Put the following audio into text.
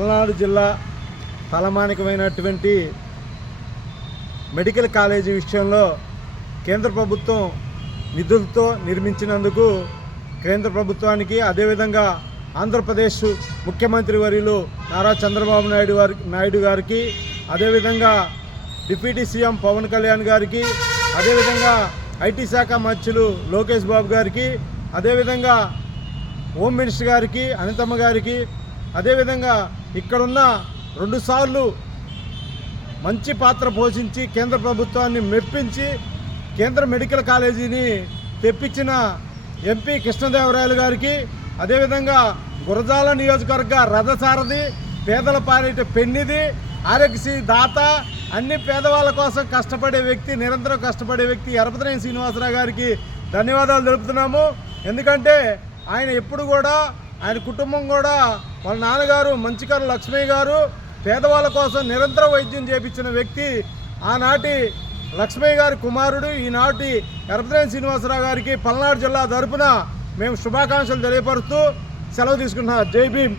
పల్నాడు జిల్లా తలమానికమైనటువంటి medical college విషయంలో కేంద్ర ప్రభుత్వం నిధులతో నిర్మించినందుకు కేంద్ర ప్రభుత్వానికి, అదేవిధంగా ఆంధ్రప్రదేశ్ ముఖ్యమంత్రి వర్యులు నారా చంద్రబాబు నాయుడు గారికి, అదేవిధంగా డిప్యూటీ సీఎం పవన్ కళ్యాణ్ గారికి, అదేవిధంగా ఐటీ శాఖ మంత్రులు లోకేష్ బాబు గారికి, అదేవిధంగా హోమ్ మినిస్టర్ గారికి, అనితమ్మ గారికి, అదేవిధంగా ఇక్కడున్న 2 సార్లు మంచి పాత్ర పోషించి కేంద్ర ప్రభుత్వాన్ని మెప్పించి కేంద్ర మెడికల్ కాలేజీని తెప్పించిన ఎంపీ కృష్ణదేవరాయలు గారికి, అదేవిధంగా గురజాల నియోజకవర్గ రథసారథి, పేదల పాలిట పెన్నిది, ఆరోగ్యశ్రీ దాత, అన్ని పేదవాళ్ళ కోసం కష్టపడే వ్యక్తి, నిరంతరం కష్టపడే వ్యక్తి ఎరపతినేని శ్రీనివాసరావు గారికి ధన్యవాదాలు తెలుపుతున్నాము. ఎందుకంటే ఆయన ఎప్పుడు కూడా, ఆయన కుటుంబం కూడా, వాళ్ళ నాన్నగారు మంచికర్ల లక్ష్మయ్య గారు పేదవాళ్ళ కోసం నిరంతరం వైద్యం చేపించిన వ్యక్తి. ఆనాటి లక్ష్మయ్య గారి కుమారుడు, ఈనాటి ఎరపతినేని శ్రీనివాసరావు గారికి పల్నాడు జిల్లా తరపున మేము శుభాకాంక్షలు తెలియపరుస్తూ సెలవు తీసుకుంటున్నాం. జై భీమ్.